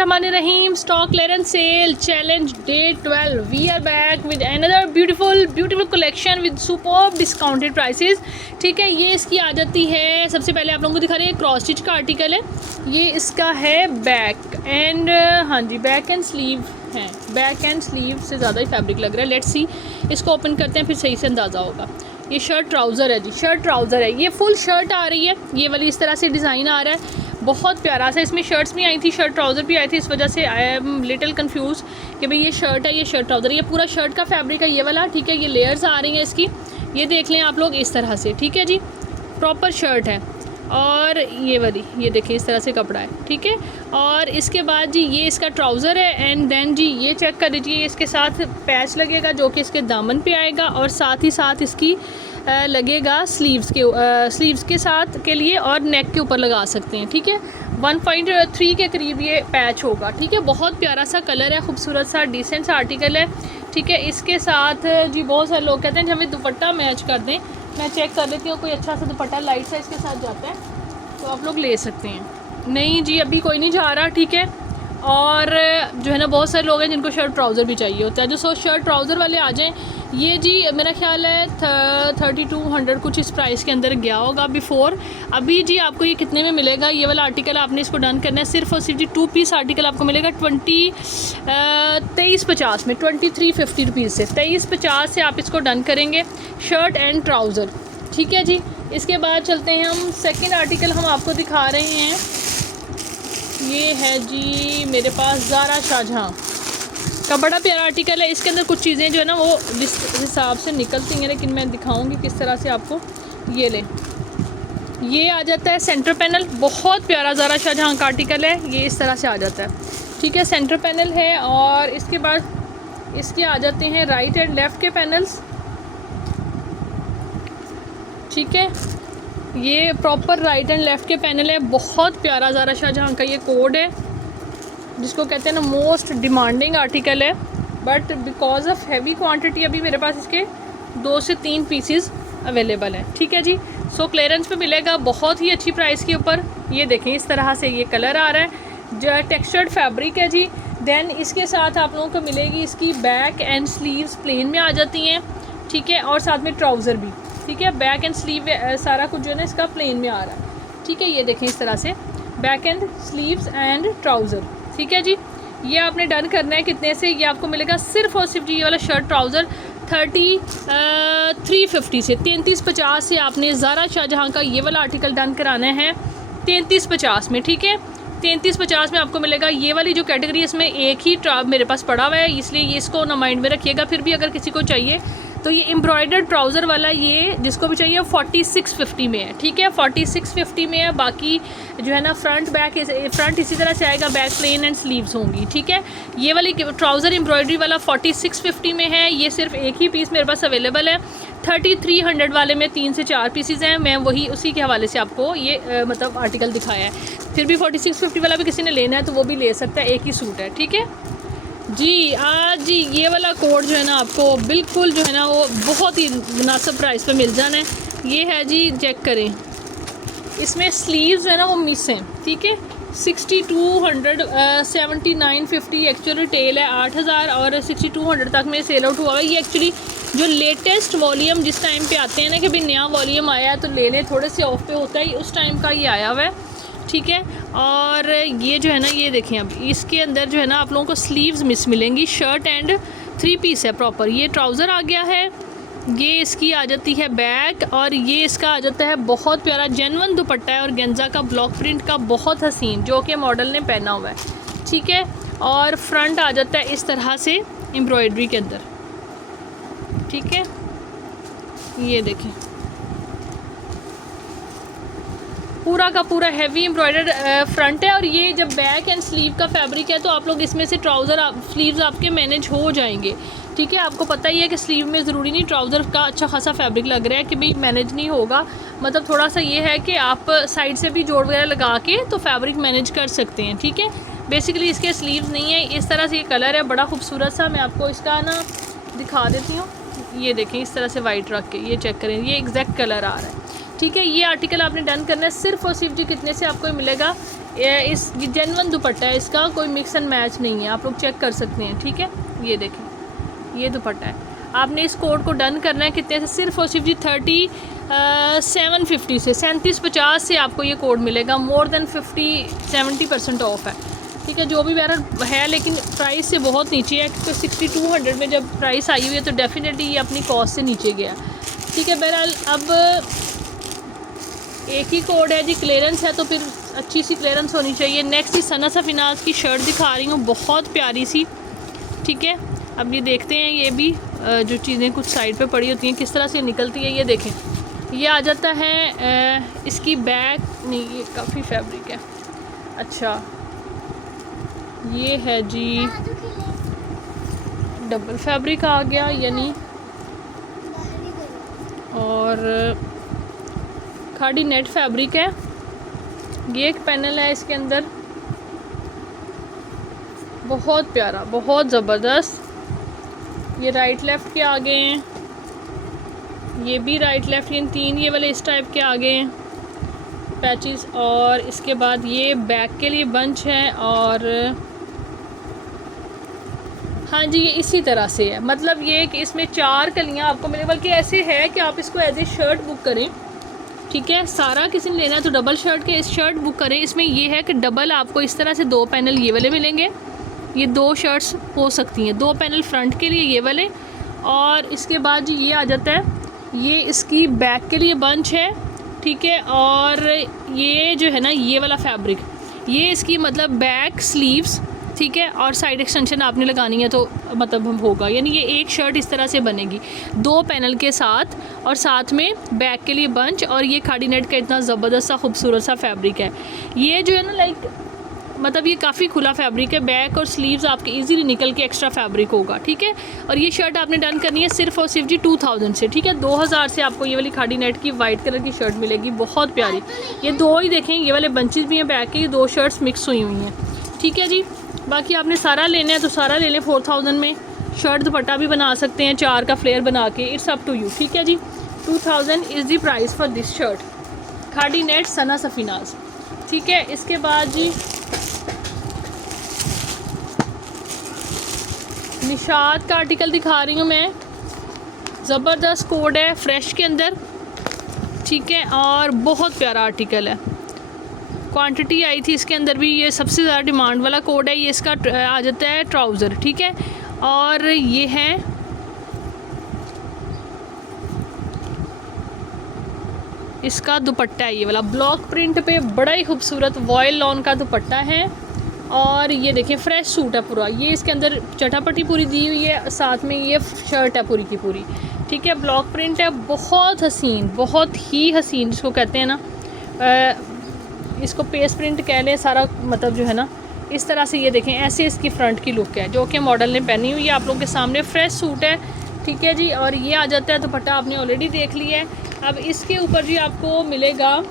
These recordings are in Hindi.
बिस्मिल्लाहिर्रहमानिर्रहीम। Stock clearance sale challenge day 12। We are back with another beautiful collection with superb discounted prices. ठीक है, ये इसकी आ जाती है। सबसे पहले आप लोगों को दिखा रहे हैं क्रॉस स्टिच का आर्टिकल है। ये इसका है बैक एंड, हाँ जी, बैक एंड स्लीव है। बैक एंड स्लीव से ज़्यादा ही फैब्रिक लग रहा है। लेट्स सी, इसको ओपन करते हैं फिर सही से अंदाज़ा होगा। ये शर्ट ट्राउज़र है जी, शर्ट ट्राउज़र है। ये फुल शर्ट आ रही है, ये वाली इस तरह से डिज़ाइन आ रहा है, बहुत प्यारा सा। इसमें शर्ट्स भी आई थी, शर्ट ट्राउज़र भी आए थे, इस वजह से आई एम लिटिल कंफ्यूज कि भाई ये शर्ट है, ये शर्ट ट्राउज़र। ये पूरा शर्ट का फैब्रिक है ये वाला। ठीक है, ये लेयर्स आ रही हैं इसकी, ये देख लें आप लोग इस तरह से। ठीक है जी, प्रॉपर शर्ट है। और ये वाली, ये देखिए इस तरह से कपड़ा है। ठीक है, और इसके बाद जी ये इसका ट्राउज़र है। एंड देन जी ये चेक कर लीजिए, इसके साथ पैच लगेगा जो कि इसके दामन पे आएगा, और साथ ही साथ इसकी लगेगा स्लीव्स के साथ के लिए, और नेक के ऊपर लगा सकते हैं। ठीक है, 1.3 के करीब ये पैच होगा। ठीक है, बहुत प्यारा सा कलर है, खूबसूरत सा डिसेंट सा आर्टिकल है। ठीक है, इसके साथ जी बहुत सारे लोग कहते हैं कि हमें दुपट्टा मैच कर दें। मैं चेक कर लेती हूँ, कोई अच्छा सा दुपट्टा लाइट सा इसके साथ जाता है तो आप लोग ले सकते हैं। नहीं जी, अभी कोई नहीं जा रहा। ठीक है, और जो है ना बहुत सारे लोग हैं जिनको शर्ट ट्राउज़र भी चाहिए होता है, जो शर्ट ट्राउज़र वाले आ जाएं। ये जी मेरा ख्याल है 3200 कुछ इस प्राइस के अंदर गया होगा बिफ़ोर। अभी जी आपको ये कितने में मिलेगा? ये वाला आर्टिकल आपने इसको डन करना है सिर्फ और सिर्फ जी 2 पीस आर्टिकल आपको मिलेगा 2350 में, 2350 रुपीज़ से। 2350 से आप इसको डन करेंगे, शर्ट एंड ट्राउज़र। ठीक है जी, इसके बाद चलते हैं हम सेकेंड आर्टिकल हम आपको दिखा रहे हैं। ये है जी मेरे पास ज़ारा शाहजहाँ का बड़ा प्यारा आर्टिकल है। इसके अंदर कुछ चीज़ें जो है ना वो जिस हिसाब से निकलती हैं, लेकिन मैं दिखाऊंगी किस तरह से आपको। ये ले, ये आ जाता है सेंटर पैनल, बहुत प्यारा ज़ारा शाहजहाँ का आर्टिकल है। ये इस तरह से आ जाता है। ठीक है, सेंटर पैनल है, और इसके बाद इसके आ जाते हैं राइट एंड लेफ़्ट के पैनल्स। ठीक है, ये प्रॉपर राइट एंड लेफ़्ट के पैनल है। बहुत प्यारा ज़ारा शाहजहाँ का ये कोड है, जिसको कहते हैं ना मोस्ट डिमांडिंग आर्टिकल है, but because of heavy quantity अभी मेरे पास इसके 2 से 3 पीसेस अवेलेबल हैं। ठीक है जी, सो क्लियरेंस पे मिलेगा बहुत ही अच्छी प्राइस के ऊपर। ये देखें इस तरह से ये कलर आ रहा है, जो टेक्सचर्ड फैब्रिक है जी। देन इसके साथ आप लोगों को मिलेगी इसकी बैक एंड स्लीव्स प्लेन में आ जाती हैं। ठीक है, और साथ में ट्राउज़र भी। ठीक है, बैक एंड स्लीव सारा कुछ जो है ना इसका प्लेन में आ रहा है। ठीक है, ये देखें इस तरह से back and sleeves and trouser. ठीक है जी, ये आपने डन करना है कितने से? ये आपको मिलेगा सिर्फ और सिर्फ जी ये वाला शर्ट ट्राउज़र 3350 से, 3350 से आपने ज़ारा शाहजहाँ का ये वाला आर्टिकल डन कराना है 3350 में। ठीक है, 3350 में आपको मिलेगा। ये वाली जो कैटेगरी इसमें एक ही मेरे पास पड़ा हुआ है, इसलिए ये इसको ना माइंड में रखिएगा। फिर भी अगर किसी को चाहिए तो ये एम्ब्रॉयडर्ड ट्राउज़र वाला, ये जिसको भी चाहिए 4650 में है। ठीक है, 4650 में है। बाकी जो है ना फ्रंट इसी तरह से आएगा, बैक प्लेन एंड स्लीव्स होंगी। ठीक है, ये वाली ट्राउज़र एम्ब्रॉयडरी वाला 4650 में है। ये सिर्फ एक ही पीस मेरे पास अवेलेबल है। 3300 वाले में 3 से 4 पीसेज हैं। मैं वही उसी के हवाले से आपको ये मतलब आर्टिकल दिखाया है। फिर भी 4650 वाला भी किसी ने लेना है तो वो भी ले सकता है, एक ही सूट है। ठीक है जी, आज जी ये वाला कोड जो है ना आपको बिल्कुल जो है ना वो बहुत ही मुनासिब प्राइस पे मिल जाना है। ये है जी, चेक करें, इसमें स्लीव्स जो है ना वो मिस हैं। ठीक है, 6200 7950 एक्चुअली रिटेल है 8000, और 6200 तक में सेल आउट हुआ है। ये एक्चुअली जो लेटेस्ट वॉल्यूम जिस टाइम पे आते हैं ना कि भाई नया वॉल्यूम आया है तो ले लें, थोड़े से ऑफ पे होता है, उस टाइम का ये आया हुआ है। ठीक है, और ये जो है ना ये देखें, अब इसके अंदर जो है ना आप लोगों को स्लीव्स मिस मिलेंगी। शर्ट एंड 3 पीस है प्रॉपर। ये ट्राउज़र आ गया है, ये इसकी आ जाती है बैक, और ये इसका आ जाता है बहुत प्यारा जेन्युइन दुपट्टा है, और गेंजा का ब्लॉक प्रिंट का बहुत हसीन, जो कि मॉडल ने पहना हुआ है। ठीक है, और फ्रंट आ जाता है इस तरह से एम्ब्रॉयडरी के अंदर। ठीक है, ये देखें पूरा का पूरा हैवी एम्ब्रॉयडर्ड फ्रंट है। और ये जब बैक एंड स्लीव का फैब्रिक है तो आप लोग इसमें से स्लीव्स आपके मैनेज हो जाएंगे। ठीक है, आपको पता ही है कि स्लीव में ज़रूरी नहीं, ट्राउज़र का अच्छा खासा फैब्रिक लग रहा है कि भाई मैनेज नहीं होगा। मतलब थोड़ा सा ये है कि आप साइड से भी जोड़ वगैरह लगा के तो फैब्रिक मैनेज कर सकते हैं। ठीक है, बेसिकली इसके स्लीव्स नहीं है। इस तरह से ये कलर है बड़ा खूबसूरत सा, मैं आपको इसका ना दिखा देती हूँ। ये देखें इस तरह से वाइट रख के, ये चेक करें, ये एग्जैक्ट कलर आ रहा है। ठीक है, ये आर्टिकल आपने डन करना है सिर्फ और सिर्फ जी कितने से आपको मिलेगा इस ये जेन्युइन दुपट्टा है, इसका कोई मिक्स एंड मैच नहीं है, आप लोग चेक कर सकते हैं। ठीक है, ये देखें ये दुपट्टा है। आपने इस कोड को डन करना है कितने से, सिर्फ और सिर्फ जी 3750 से 3750 से आपको ये कोड मिलेगा। मोर देन 50-70% ऑफ है। ठीक है, जो भी वेयर है लेकिन प्राइस से बहुत नीचे है, क्योंकि 6200 में जब प्राइस आई हुई है तो डेफिनेटली ये अपनी कॉस्ट से नीचे गया। ठीक है, बहरहाल अब एक ही कोड है जी, क्लियरेंस है तो फिर अच्छी सी क्लियरेंस होनी चाहिए। नेक्स्ट ही सना सफीनाज की शर्ट दिखा रही हूँ, बहुत प्यारी सी। ठीक है, अब ये देखते हैं ये भी जो चीज़ें कुछ साइड पे पड़ी होती हैं किस तरह से निकलती है। ये देखें, ये आ जाता है इसकी बैक, नहीं ये काफ़ी फैब्रिक है। अच्छा, ये है जी डबल फैब्रिक आ गया यानी, और खाड़ी नेट फैब्रिक है। ये एक पैनल है इसके अंदर, बहुत प्यारा, बहुत ज़बरदस्त। ये राइट लेफ़्ट के आगे हैं, ये भी राइट लेफ़्ट, ये तीन ये वाले इस टाइप के आगे हैं पैचेस, और इसके बाद ये बैक के लिए बंच है। और हाँ जी, ये इसी तरह से है, मतलब ये कि इसमें 4 कलियाँ आपको मिले, बल्कि ऐसे है कि आप इसको एज ए शर्ट बुक करें। ठीक है, सारा किसी ने लेना है तो डबल शर्ट के इस शर्ट बुक करें। इसमें ये है कि डबल आपको इस तरह से 2 पैनल ये वाले मिलेंगे, ये 2 शर्ट्स हो सकती हैं, 2 पैनल फ्रंट के लिए ये वाले, और इसके बाद जी ये आ जाता है, ये इसकी बैक के लिए बंच है। ठीक है, और ये जो है ना ये वाला फैब्रिक, ये इसकी मतलब बैक स्लीव्स। ठीक है, और साइड एक्सटेंशन आपने लगानी है तो मतलब होगा, यानी ये एक शर्ट इस तरह से बनेगी 2 पैनल के साथ, और साथ में बैक के लिए बंच, और ये खाड़ी नेट का इतना ज़बरदस्त सा खूबसूरत सा फैब्रिक है। ये जो है ना लाइक मतलब ये काफ़ी खुला फैब्रिक है, बैक और स्लीव्स आपके इजीली निकल के एक्स्ट्रा फैब्रिक होगा। ठीक है, और ये शर्ट आपने डन करनी है सिर्फ और सिर्फ जी 2000 से। ठीक है, 2000 से आपको ये वाली खाड़ी नेट की वाइट कलर की शर्ट मिलेगी, बहुत प्यारी। ये 2 ही देखें, ये वाले बंचेस भी हैं बैक के, ये 2 शर्ट्स मिक्स हुई हुई हैं। ठीक है जी, बाकी आपने सारा लेना है तो सारा ले लें 4000 में। शर्ट दुपट्टा भी बना सकते हैं 4 का फ्लेयर बना के, इट्स अप टू यू। ठीक है जी, 2000 is the price for this shirt, Khaadi net Sana Safinaz. ठीक है, इसके बाद जी निशात का आर्टिकल दिखा रही हूँ मैं, ज़बरदस्त कोड है फ्रेश के अंदर। ठीक है, और बहुत प्यारा आर्टिकल है, क्वांटिटी आई थी इसके अंदर भी, ये सबसे ज़्यादा डिमांड वाला कोड है। ये इसका आ जाता है ट्राउज़र। ठीक है, और ये है इसका दुपट्टा है, ये वाला ब्लॉक प्रिंट पे बड़ा ही खूबसूरत वॉयल लॉन का दुपट्टा है। और ये देखें फ्रेश सूट है पूरा, ये इसके अंदर चटापट्टी पूरी दी हुई है, साथ में ये शर्ट है पूरी की पूरी। ठीक है, ब्लॉक प्रिंट है, बहुत हसीन, बहुत ही हसीन जिसको कहते हैं ना, इसको पेस्ट प्रिंट कह लें सारा, मतलब जो है ना इस तरह से। ये देखें ऐसे इसकी फ्रंट की लुक है जो कि मॉडल ने पहनी हुई है, आप लोगों के सामने फ्रेश सूट है। ठीक है जी, और ये आ जाता है दुपट्टा, आपने ऑलरेडी देख लिया है। अब इसके ऊपर जी आपको मिलेगा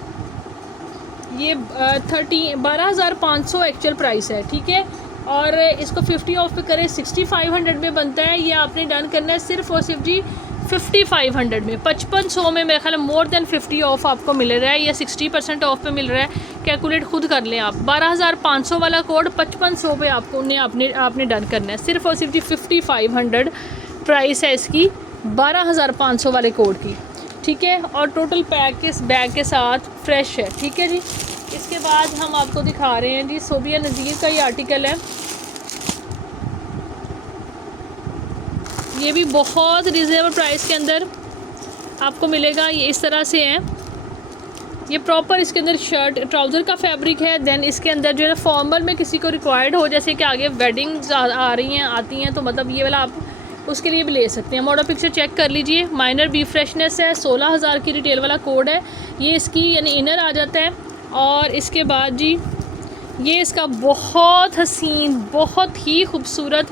ये 12,500 एक्चुअल प्राइस है। ठीक है, और इसको 50 ऑफ पे करें 6500 में बनता है। ये आपने डन करना है सिर्फ और सिर्फ जी 5500 में, 5500 में मेरे ख्याल मोर देन 50 ऑफ आपको मिल रहा है, या 60% ऑफ पे मिल रहा है। कैलकुलेट खुद कर लें आप, 12,500 वाला कोड 5500 पे आपने डन करना है, सिर्फ और सिर्फ जी 5500 प्राइस है इसकी 12,500 वाले कोड की। ठीक है, और टोटल पैक के बैग के साथ फ्रेश है। ठीक है जी, इसके बाद हम आपको दिखा रहे हैं जी सोबिया नज़ीर का ये आर्टिकल है, ये भी बहुत रिजनेबल प्राइस के अंदर आपको मिलेगा। ये इस तरह से है, ये प्रॉपर इसके अंदर शर्ट ट्राउज़र का फैब्रिक है। देन इसके अंदर जो है फॉर्मल में किसी को रिक्वायर्ड हो, जैसे कि आगे वेडिंग्स आ रही हैं आती हैं, तो मतलब ये वाला आप उसके लिए भी ले सकते हैं। मॉडल पिक्चर चेक कर लीजिए, माइनर बी फ्रेशनेस है, 16,000 की रिटेल वाला कोड है। ये इसकी यानी इनर आ जाता है, और इसके बाद जी ये इसका बहुत हसीन, बहुत ही खूबसूरत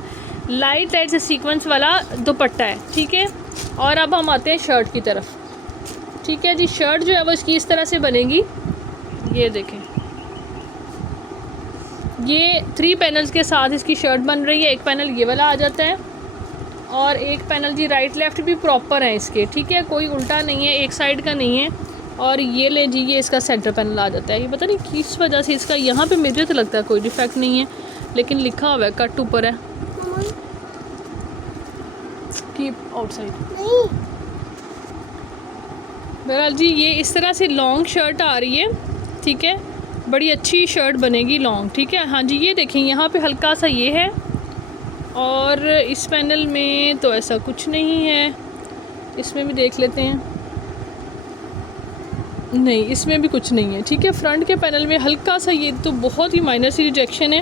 लाइट से सीक्वेंस वाला दुपट्टा है। ठीक है, और अब हम आते हैं शर्ट की तरफ। ठीक है जी, शर्ट जो है वो इसकी इस तरह से बनेगी, ये देखें, ये 3 पैनल्स के साथ इसकी शर्ट बन रही है। एक पैनल ये वाला आ जाता है, और एक पैनल जी राइट लेफ़्ट भी प्रॉपर है इसके। ठीक है, कोई उल्टा नहीं है, एक साइड का नहीं है, और ये ले जी, ये इसका सेंटर पैनल आ जाता है। ये पता नहीं किस वजह से इसका यहाँ पे मुझे तो लगता है कोई डिफेक्ट नहीं है, लेकिन लिखा हुआ है कट ऊपर है। Keep outside. बहरहाल जी ये इस तरह से लॉन्ग शर्ट आ रही है, ठीक है, बड़ी अच्छी शर्ट बनेगी लॉन्ग, ठीक है। हाँ जी, ये देखें यहाँ पे हल्का सा ये है, और इस पैनल में तो ऐसा कुछ नहीं है। इसमें भी देख लेते हैं, नहीं इसमें भी कुछ नहीं है, ठीक है। फ्रंट के पैनल में हल्का सा ये तो बहुत ही माइनर सी रिजेक्शन है,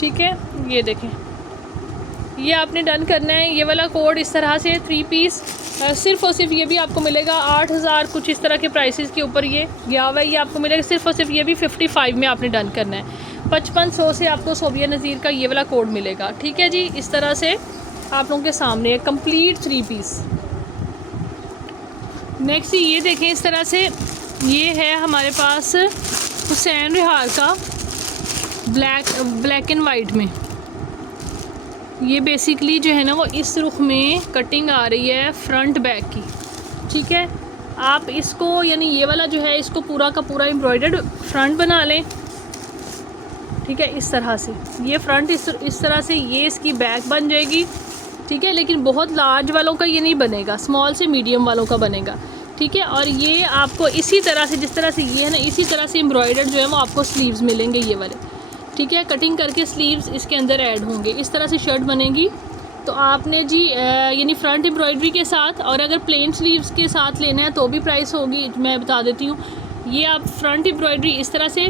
ठीक है। ये देखें, ये आपने डन करना है। ये वाला कोड इस तरह से 3 पीस सिर्फ़ और सिर्फ ये भी आपको मिलेगा 8000 कुछ इस तरह के प्राइसेस के ऊपर ये गया हुआ है। ये आपको मिलेगा सिर्फ और सिर्फ, ये भी 55 में आपने डन करना है। 5500 से आपको सोबिया नज़ीर का ये वाला कोड मिलेगा, ठीक है जी। इस तरह से आप लोगों के सामने कंप्लीट 3 पीस। नेक्स्ट ये देखें, इस तरह से ये है हमारे पास हुसैन रिहार का ब्लैक एंड वाइट में। ये बेसिकली जो है ना वो इस रुख में कटिंग आ रही है फ्रंट बैक की, ठीक है। आप इसको यानी ये वाला जो है इसको पूरा का पूरा एम्ब्रॉयडर्ड फ्रंट बना लें, ठीक है। इस तरह से ये फ्रंट इस तरह से ये इसकी बैक बन जाएगी, ठीक है। लेकिन बहुत लार्ज वालों का ये नहीं बनेगा, स्मॉल से मीडियम वालों का बनेगा, ठीक है। और ये आपको इसी तरह से, जिस तरह से ये है ना, इसी तरह से एम्ब्रॉयडर्ड जो है वो आपको स्लीव्स मिलेंगे ये वाले, ठीक है। कटिंग करके स्लीव्स इसके अंदर ऐड होंगे, इस तरह से शर्ट बनेगी। तो आपने जी यानी फ्रंट एम्ब्रॉयडरी के साथ, और अगर प्लेन स्लीव्स के साथ लेना है तो भी प्राइस होगी, मैं बता देती हूँ। ये आप फ्रंट एम्ब्रॉयडरी इस तरह से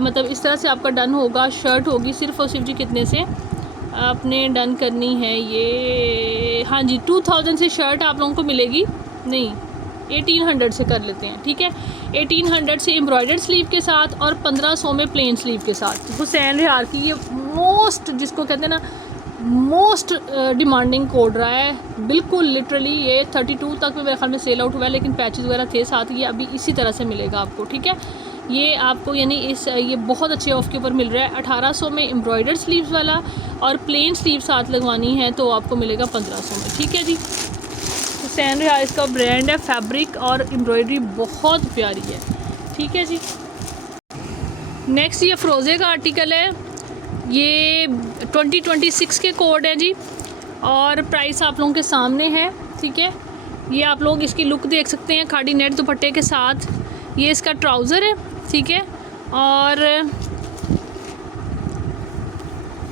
मतलब इस तरह से आपका डन होगा, शर्ट होगी सिर्फ और सिर्फ जी कितने से आपने डन करनी है ये, हाँ जी 2000 से शर्ट आप लोगों को मिलेगी, नहीं 1800 से कर लेते हैं, ठीक है। 1800 से एम्ब्रॉयडर्ड स्लीव के साथ और 1500 में प्लेन स्लीव के साथ। हुसैन रिहार की ये मोस्ट, जिसको कहते हैं ना मोस्ट डिमांडिंग कोड रहा है, बिल्कुल लिटरली। ये 32 तक में मेरे ख्याल में सेल आउट हुआ है, लेकिन पैचेस वगैरह थे साथ, ये अभी इसी तरह से मिलेगा आपको, ठीक है। ये आपको यानी ये बहुत अच्छे ऑफ के ऊपर मिल रहा है। 1800 में एम्ब्रॉयडर्ड स्लीव्स वाला, और प्लेन स्लीव साथ लगवानी है तो आपको मिलेगा 1500 में, ठीक है जी। हुसैन रिहार इसका ब्रांड है, फैब्रिक और एम्ब्रॉयडरी बहुत प्यारी है, ठीक है जी। नेक्स्ट ये फ़रोज़े का आर्टिकल है, ये 2026 के कोड है जी, और प्राइस आप लोगों के सामने है, ठीक है। ये आप लोग इसकी लुक देख सकते हैं खाड़ी नेट दुपट्टे के साथ। ये इसका ट्राउज़र है, ठीक है। और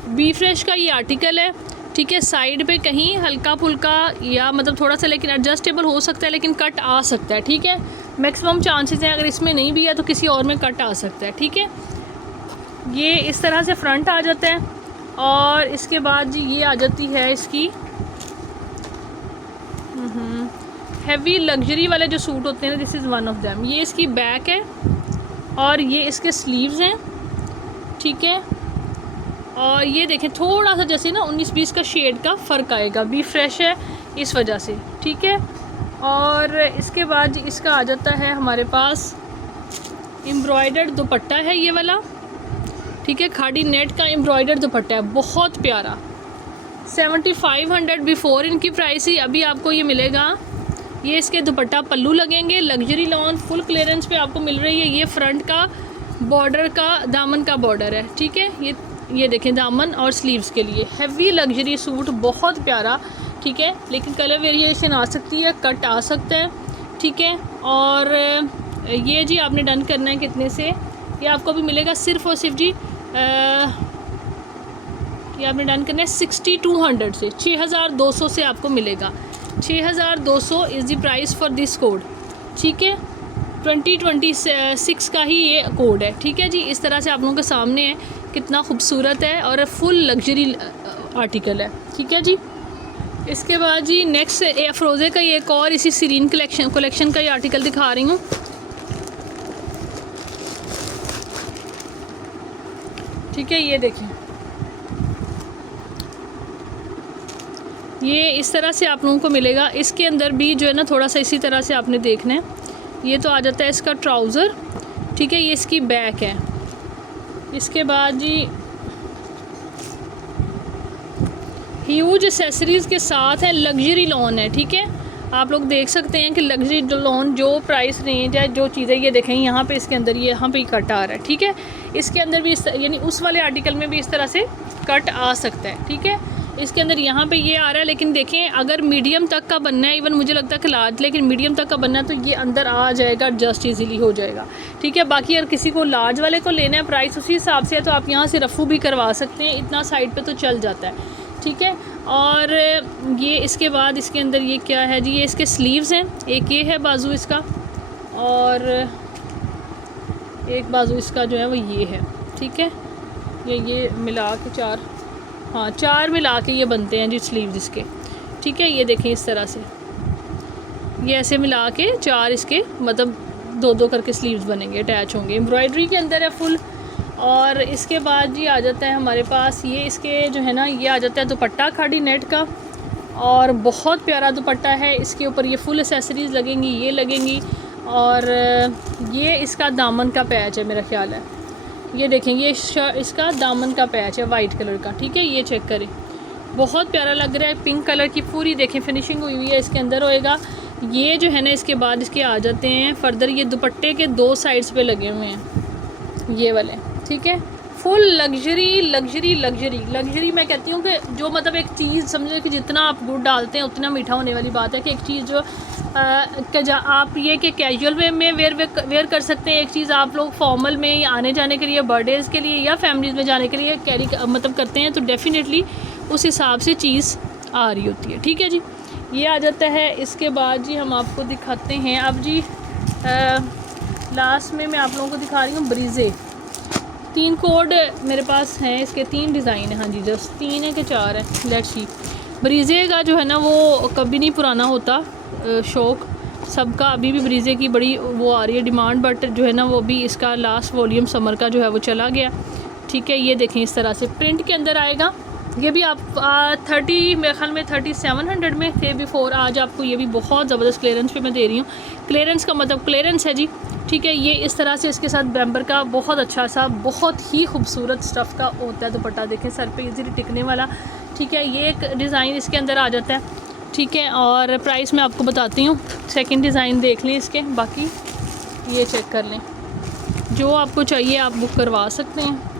बी फ्रेश का ये आर्टिकल है, ठीक है। साइड पे कहीं हल्का फुल्का या मतलब थोड़ा सा लेकिन एडजस्टेबल हो सकता है, लेकिन कट आ सकता है, ठीक है। मैक्सिमम चांसेस हैं, अगर इसमें नहीं भी है तो किसी और में कट आ सकता है, ठीक है। ये इस तरह से फ्रंट आ जाता है, और इसके बाद जी ये आ जाती है इसकी हैवी लग्जरी वाले जो सूट होते हैं, this is one of them. ये इसकी बैक है और ये इसके स्लीव्स हैं, ठीक है। और ये देखें थोड़ा सा जैसे ना 19-20 का शेड का फ़र्क आएगा, बी फ्रेश है इस वजह से, ठीक है। और इसके बाद इसका आ जाता है हमारे पास एम्ब्रॉयडर्ड दुपट्टा है ये वाला, ठीक है। खाड़ी नेट का एम्ब्रॉयडर्ड दुपट्टा है, बहुत प्यारा। 7500 बिफोर इनकी प्राइस ही, अभी आपको ये मिलेगा। ये इसके दुपट्टा पल्लू लगेंगे, लग्जरी लॉन फुल क्लियरेंस पे आपको मिल रही है। ये फ्रंट का बॉर्डर का दामन का बॉर्डर है, ठीक है। ये देखें दामन और स्लीव्स के लिए हैवी लग्जरी सूट, बहुत प्यारा, ठीक है। लेकिन कलर वेरिएशन आ सकती है, कट आ सकता है, ठीक है। और ये जी आपने डन करना है कितने से, ये आपको भी मिलेगा सिर्फ और सिर्फ जी ये आपने डन करना है 6200 से, 6200 से आपको मिलेगा। 6200 is the price for this code, ठीक है। 2026 का ही ये कोड है, ठीक है जी। इस तरह से आप लोगों के सामने है, कितना खूबसूरत है और फुल लग्जरी आर्टिकल है, ठीक है जी। इसके बाद जी नेक्स्ट अफरोज़े का ये एक और इसी सीरीन कलेक्शन का ये आर्टिकल दिखा रही हूँ, ठीक है। ये देखें, ये इस तरह से आप लोगों को मिलेगा। इसके अंदर भी जो है ना थोड़ा सा इसी तरह से आपने देखना है। ये तो आ जाता है इसका ट्राउज़र, ठीक है। ये इसकी बैक है। इसके बाद जी ह्यूज एसेसरीज़ के साथ है, लग्जरी लॉन है, ठीक है। आप लोग देख सकते हैं कि लग्जरी लोन जो प्राइस रेंज है, जो चीज़ें ये देखें यहाँ पे इसके अंदर ये यहाँ पे कट आ रहा है, ठीक है। इसके अंदर भी यानी उस वाले आर्टिकल में भी इस तरह से कट आ सकता है, ठीक है। इसके अंदर यहाँ पे ये आ रहा है, लेकिन देखें अगर मीडियम तक का बनना है, इवन मुझे लगता है कि लार्ज, लेकिन मीडियम तक का बनना है तो ये अंदर आ जाएगा, जस्ट इजीली हो जाएगा, ठीक है। बाकी अगर किसी को लार्ज वाले को लेना है प्राइस उसी हिसाब से है तो आप यहाँ से रफू भी करवा सकते हैं, इतना साइड पे तो चल जाता है, ठीक है। और ये इसके बाद इसके अंदर ये क्या है जी, ये इसके स्लीव्स हैं, एक ये है बाजू इसका और एक बाजू इसका जो है वो ये है, ठीक है। ये मिला के चार, हाँ 4 मिला के ये बनते हैं जी स्लीव्स इसके, ठीक है। ये देखें इस तरह से ये ऐसे मिला के 4 इसके मतलब 2-2 करके स्लीव्स बनेंगे, अटैच होंगे, एम्ब्रॉयडरी के अंदर है फुल। और इसके बाद जी आ जाता है हमारे पास ये इसके जो है ना, ये आ जाता है दुपट्टा खाड़ी नेट का, और बहुत प्यारा दुपट्टा है। इसके ऊपर ये फुल एसेसरीज़ लगेंगी, ये लगेंगी, और ये इसका दामन का पैच है मेरा ख्याल है, ये देखेंगे ये इसका दामन का पैच है वाइट कलर का, ठीक है। ये चेक करें, बहुत प्यारा लग रहा है, पिंक कलर की पूरी देखें फिनिशिंग हुई हुई है इसके अंदर होएगा। ये जो है ना इसके बाद इसके आ जाते हैं फर्दर, ये दुपट्टे के 2 साइड्स पे लगे हुए हैं ये वाले, ठीक है। Full luxury luxury luxury luxury मैं कहती हूँ कि जो मतलब एक चीज़ समझो कि जितना आप गुड़ डालते हैं उतना मीठा होने वाली बात है, कि एक चीज़ जो आप ये कि कैजुअल वे में वेयर कर सकते हैं, एक चीज़ आप लोग फॉर्मल में आने जाने के लिए, बर्थडेज़ के लिए या फैमिलीज़ में जाने के लिए कैरी मतलब करते हैं, तो डेफ़िनेटली उस हिसाब से चीज़ आ रही होती है, ठीक है जी। ये आ जाता है। इसके बाद जी हम आपको दिखाते हैं अब जी लास्ट में मैं आप लोगों को दिखा रही हूँ ब्रीज़े। 3 कोड मेरे पास हैं, इसके 3 डिज़ाइन हैं, हाँ जी जस्ट 3 है कि 4 है, लेट्स सी। ब्रीज़े का जो है ना वो कभी नहीं पुराना होता, शौक़ सबका अभी भी ब्रीज़े की बड़ी वो आ रही है डिमांड, बट जो है ना वो भी इसका लास्ट वॉल्यूम समर का जो है वो चला गया, ठीक है। ये देखें इस तरह से प्रिंट के अंदर आएगा, ये भी आप 30 मेरे ख्याल में 3700 में थे बिफ़ोर, आज आपको ये भी बहुत ज़बरदस्त क्लियरेंस पे मैं दे रही हूँ। क्लियरेंस का मतलब क्लियरेंस है जी, ठीक है। ये इस तरह से इसके साथ बैम्बर का बहुत अच्छा सा बहुत ही खूबसूरत स्टफ़ का होता है दुपट्टा, देखें सर पे इजीली टिकने वाला, ठीक है। ये एक डिज़ाइन इसके अंदर आ जाता है, ठीक है। और प्राइस मैं आपको बताती हूँ, सेकंड डिज़ाइन देख लें इसके, बाकी ये चेक कर लें, जो आपको चाहिए आप बुक करवा सकते हैं।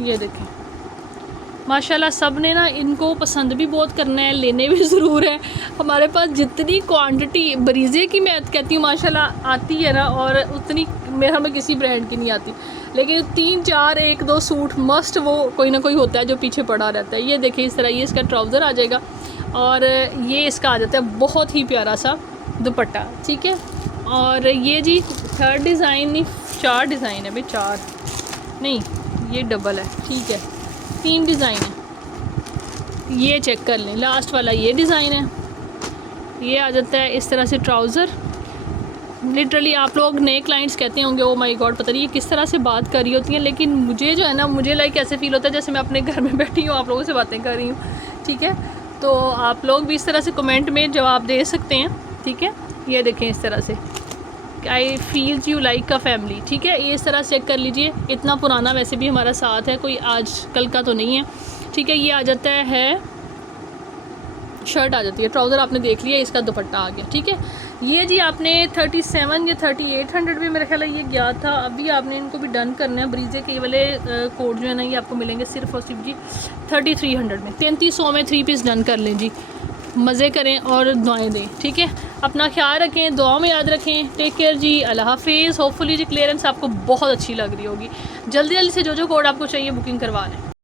ये देखें माशाल्लाह सब ने ना इनको पसंद भी बहुत करना है, लेने भी ज़रूर है। हमारे पास जितनी क्वांटिटी ब्रीज़े की मैं कहती हूँ माशाल्लाह आती है ना, और उतनी मेरा में किसी ब्रांड की नहीं आती, लेकिन 3-4 1-2 सूट मस्ट वो कोई ना कोई होता है जो पीछे पड़ा रहता है। ये देखिए इस तरह ये इसका ट्राउज़र आ जाएगा, और ये इसका आ जाता है बहुत ही प्यारा सा दुपट्टा, ठीक है। और ये जी 3rd डिज़ाइन नहीं 4 डिज़ाइन है भाई, 4 नहीं ये डबल है, ठीक है। 3 डिज़ाइन है, ये चेक कर लें। लास्ट वाला ये डिज़ाइन है, ये आ जाता है इस तरह से ट्राउज़र। लिटरली आप लोग नए क्लाइंट्स कहते होंगे ओ माय गॉड पता नहीं ये किस तरह से बात कर रही होती हैं, लेकिन मुझे जो है ना मुझे लाइक ऐसे फ़ील होता है जैसे मैं अपने घर में बैठी हूँ आप लोगों से बातें कर रही हूँ, ठीक है। तो आप लोग भी इस तरह से कमेंट में जवाब दे सकते हैं, ठीक है। ये देखें इस तरह से I feel you like a family, ठीक है। ये इस तरह चेक कर लीजिए, इतना पुराना वैसे भी हमारा साथ है, कोई आज कल का तो नहीं है, ठीक है। ये आ जाता है शर्ट आ जाती है, ट्राउज़र आपने देख लिया, इसका दुपट्टा आ गया, ठीक है। ये जी आपने 37 या 3800 में मेरा ख्याल है ये गया था, अभी आपने इनको भी डन करना है। ब्रीज़े के वाले कोड जो है ना ये आपको मिलेंगे सिर्फ और सिर्फ जी 3300 में, 3300 में 3 पीस डन कर लें जी। मज़े करें और दुआएं दें, ठीक है। अपना ख्याल रखें, दुआओं में याद रखें। टेक केयर जी, अल्लाह हाफिज़। होपफुली जी क्लियरेंस आपको बहुत अच्छी लग रही होगी। जल्दी जल्दी से जो कोड आपको चाहिए बुकिंग करवा लें।